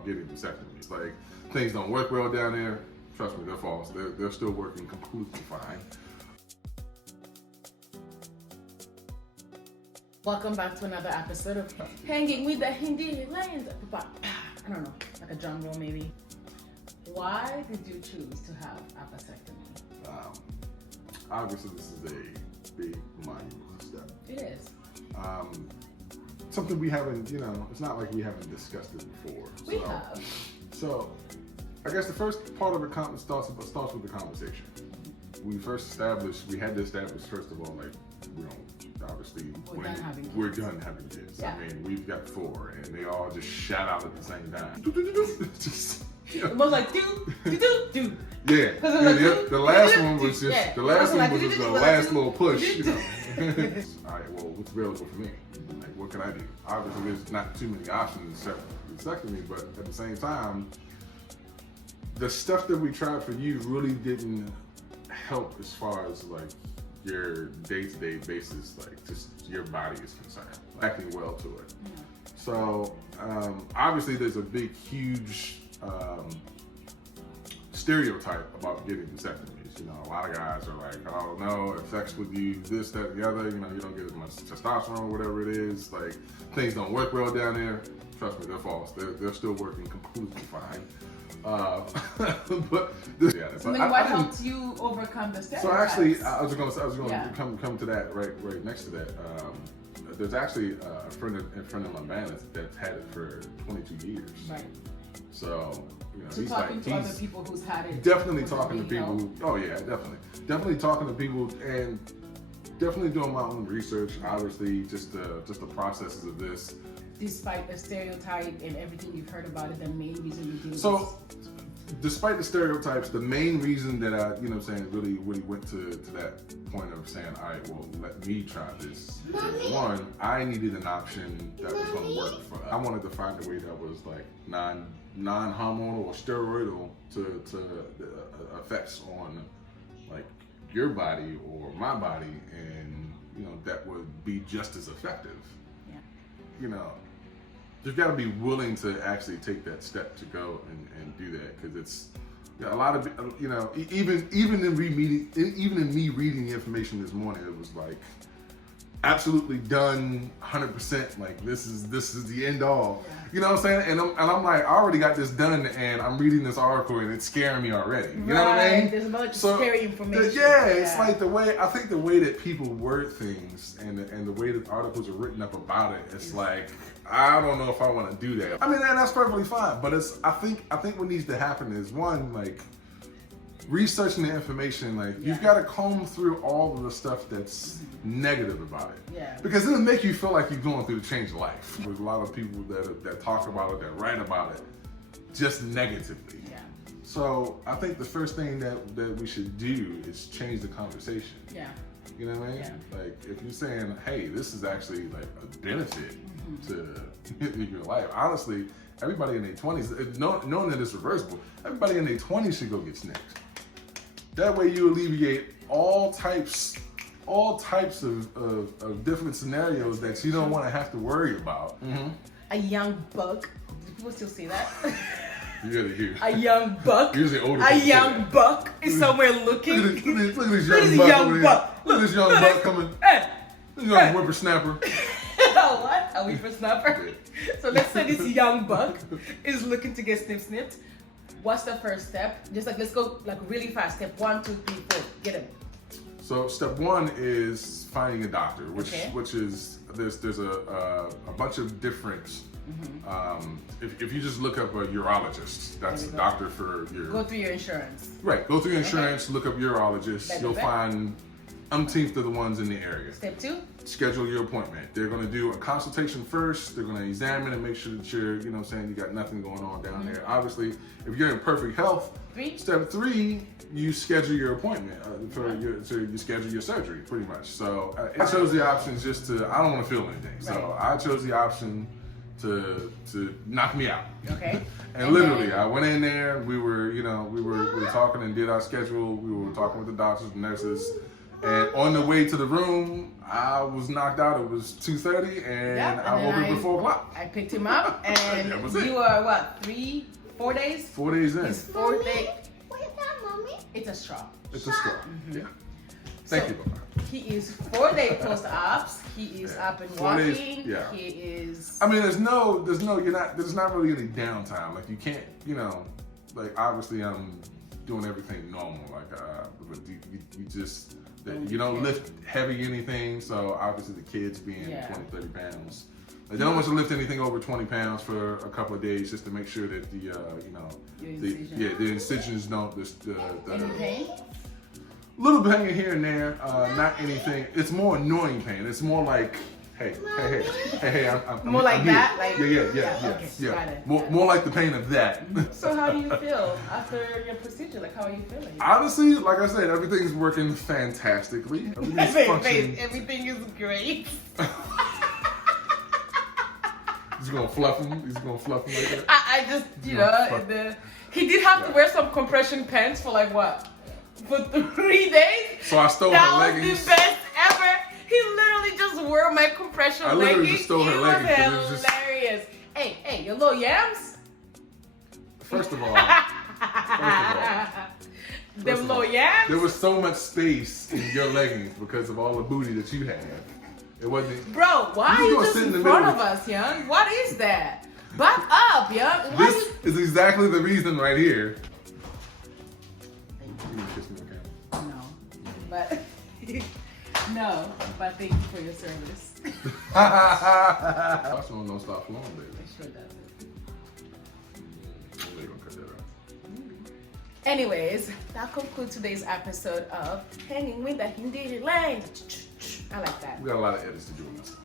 about getting vasectomies. Like, things don't work well down there. Trust me, they're false. They're still working completely fine. Welcome back to another episode of Hanging with the Hindi Lions. I don't know, like a drum roll maybe. Why did you choose to have a vasectomy? Obviously, this is a big monumental step. It is. Something we haven't, it's not like we haven't discussed it before. We have. So, I guess the first part of it starts with the conversation. We had to establish, first of all, like, obviously, we're done having kids. Yeah. I mean, we've got 4, and they all just shout out at the same time. Just, It was like, do. Yeah. The last one was just, the last one was just the last little push, All right, well, what's available for me? Like, what can I do? Obviously, there's not too many options except vasectomy, but at the same time, the stuff that we tried for you really didn't help as far as, like, your day-to-day basis, like, just your body is concerned, acting well to it. Yeah. So, obviously, there's a big, huge stereotype about getting vasectomies. A lot of guys are like, oh no, it affects with you this, that, the other. You don't get as much testosterone, whatever it is. Like, things don't work well down there. Trust me, they're false. They're still working completely fine. But what helped you overcome the stereotypes? So actually, I was going to come to that right next to that. There's actually a friend of my man that's had it for 22 years. Right. So, so he's talking to other people who's had it. Definitely talking to people who, oh yeah, definitely talking to people, and definitely doing my own research. Obviously, just the processes of this. Despite the stereotype and everything you've heard about it, the main reason you did it. So, despite the stereotypes, the main reason that I, really went to that point of saying, all right, well, let me try this. One, I needed an option that was going to work for us. I wanted to find a way that was like non-hormonal or steroidal to the effects on, like, your body or my body, and that would be just as effective. Yeah. You've got to be willing to actually take that step to go and do that, because it's a lot of even in me reading the information this morning, it was like absolutely done 100%. Like, this is the end all. Yeah. You know what I'm saying? And I'm like, I already got this done, and I'm reading this article and it's scaring me already. You know what I mean? There's a bunch of scary information. It's like the way that people word things and the way that articles are written up about it. It's like, I don't know if I want to do that. I mean, and that's perfectly fine. But I think what needs to happen is, one, like, researching the information. Like, you've got to comb through all of the stuff that's negative about it. Yeah. Because it'll make you feel like you're going through the change of life. There's a lot of people that talk about it, that write about it, just negatively. Yeah. So I think the first thing that we should do is change the conversation. Yeah. You know what I mean? Yeah. Like, if you're saying, hey, this is actually like a benefit to your life. Honestly, everybody in their 20s, knowing that it's reversible, everybody in their 20s should go get snipped. That way you alleviate all types of different scenarios that you don't want to have to worry about. Mm-hmm. A young buck. Do people still say that? You gotta hear. A young buck. Usually older. A young buck is somewhere looking. Look at this young buck. Look at this young buck coming. This young whippersnapper. What? A whippersnapper? So let's say this young buck is looking to get snipped. What's the first step? Just like, let's go like really fast. Step 1, 2, 3, 4. Get him. So step 1 is finding a doctor, which is there's a bunch of different. If you just look up a urologist, that's a doctor for your. Go through your insurance. Right. Go through your insurance. Look up urologist. You'll find umpteenth of the ones in the area. Step 2. Schedule your appointment. They're going to do a consultation first. They're going to examine and make sure that you're, you got nothing going on down there. Obviously, if you're in perfect health, step 3, you schedule your appointment you schedule your surgery, pretty much. So I chose the options I don't want to feel anything. So I chose the option to knock me out. Okay. And literally, I went in there. We were talking and did our schedule. We were talking with the doctors, the nurses. And on the way to the room, I was knocked out. It was 2:30, and I woke up at 4 o'clock. I picked him up, and That was it. you are what, 4 days? 4 days in. His fourth day. What is that, mommy? It's a straw. It's a straw. Yeah. Thank you, Papa. He is 4 days post-ops. He is up and 4 days, walking. yeah. He is. I mean, there's not really any downtime. Like you can't, like obviously I'm doing everything normal. Like, but you just, you don't lift heavy anything. So obviously the kids being 20, 30 pounds. Like they don't want you to lift anything over 20 pounds for a couple of days just to make sure that the incisions don't, Any pain? little pain here and there, not anything. It's more annoying pain. It's more like, hey, I'm More like I'm that? here. Like, Yeah. Got it. More like the pain of that. So how do you feel after your procedure? Like, how are you feeling? Honestly, like I said, everything's working fantastically. Everything's functioning. Everything is great. He's gonna fluff him. He's gonna fluff him like that. I just, he did have to wear some compression pants for like what? For 3 days? So I stole her That leggings. was the best ever. He literally just wore my compression I leggings. literally just stole her leggings, 'cause it was It was just- hilarious. Hey, your little yams? First of all, Them little yams? there was so much space in your leggings because of all the booty that you had. It wasn't. Bro, why are You you gonna just sit in in the front middle of us, young? What is that? Back up, young. Why This is exactly the reason right here. you... You can kiss me on camera. No, but but thank you for your service. Testosterone don't stop flowing, baby. It sure does. They're gonna cut that out. Anyways, that concludes today's episode of Hanging with the Hindi Lane. I like that. We got a lot of edits to do on this.